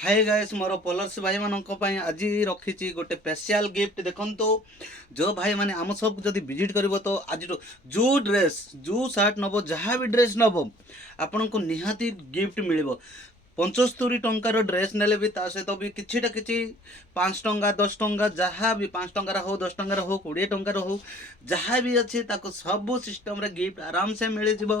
Hi guys मोर पलर्स भाई मानक आज रखी गोटे स्पेशल गिफ्ट देखो जो भाई माने आम सब जदि विजिट कर तो आज जो ड्रेस जो सार्ट नब जहाँ भी ड्रेस नब आपण को निहाती गिफ्ट मिल 75 टंकार ड्रेस नेले भी ता सहित भी किछिटा किछि 5 टंका 10 टंका जहाँ भी 5 टंकार हो 10 टंकार हो 20 टंकार हो जहाँ भी अच्छी ताको सब सिस्टम रे गिफ्ट आराम से मिल जिवो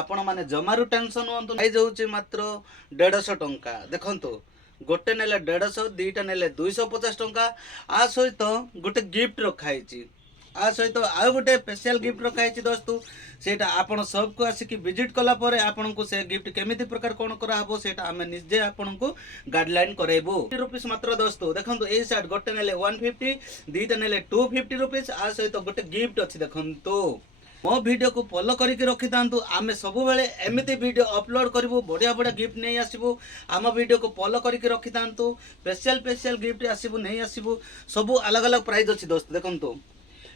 आपण माने जमारू टेंशन होंतु नहीं जाउचे मात्र 150 टंका देखंतु गोटे नेले 150 दुईटा नेले 250 टंका आ सहित गोटे गिफ्ट रखाई आ सहित आउ गोटे स्पेशल गिफ्ट रखाई दोस्तों सेटा आपण सबको आसिक विजिट कला परे आपण को से गिफ्ट केमिति प्रकार कोन करा हबो सेटा हमें निजे आपण को गाइडलाइन करेबो रुपीस मात्र दोस्तों देखंतु ए शर्ट गोटे नेले 150 दुईटा नेले 250 रुपीस आ सहित गोटे गिफ्ट अछि देखंतु मो वीडियो को फॉलो करके रखी था आम सब बेले एमती वीडियो अपलोड करूँ बढ़िया बढ़िया गिफ्ट नहीं आसबू आम वीडियो को फॉलो करके रखी था स्पेशल स्पेशल गिफ्ट आसबू नहीं आसबू सब अलग अलग प्राइस अच्छी दोस्त देखो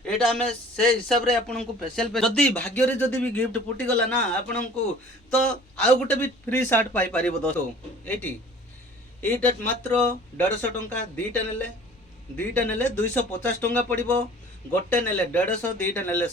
यहाँ आम से हिसाब से आपन को स्पेशल जदि भाग्य जदि भी गिफ्ट फुटीगला ना आपन को तो आउ गोटे भी फ्री शर्ट पाई पार दोस्तों ये मात्र 150 टंका दुईटा नेले 250 टंका पड़ो गोटे नेले 150 दुईटा नेले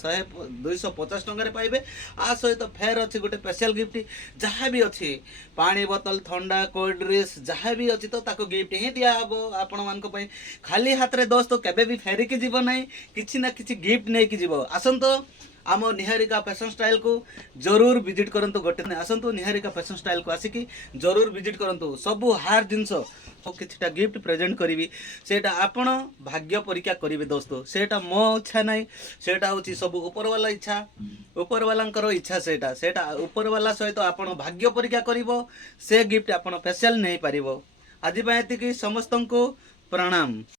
250 टंका पाइबे आ सहित फेर अच्छी गोटे स्पेशल गिफ्ट जहाँ भी अच्छी पानी बोतल ठंडा कोल्ड ड्रिंक्स जहाँ भी अच्छी तो ताको गिफ्ट ही दिया हबो आपण मानक पई खाली हाथ रे दोस्त केबे भी फेरी के जीव नहीं किछि ना किछि गिफ्ट नहीं कि जीव आसंतो आम निहारिका फैशन स्टाइल को जरूर विजिट करंतु गोटे आसंतु निहारिका फैशन स्टाइल को आसिकी जरूर विजिट करंतु सबु हार जिनस किछटा गिफ्ट प्रेजेंट करी सेटा आपण भाग्य परीक्षा करिवे दोस्तों सेटा मो इच्छा नहीं सेटा होची सब ऊपर वाला इच्छा ऊपर वालांकर इच्छा सेटा ऊपर वाला सहित आपण भाग्य परीक्षा करिवो से गिफ्ट आपण स्पेशल नहीं पारिबो आज बाय एतिकी समस्तन को प्रणाम।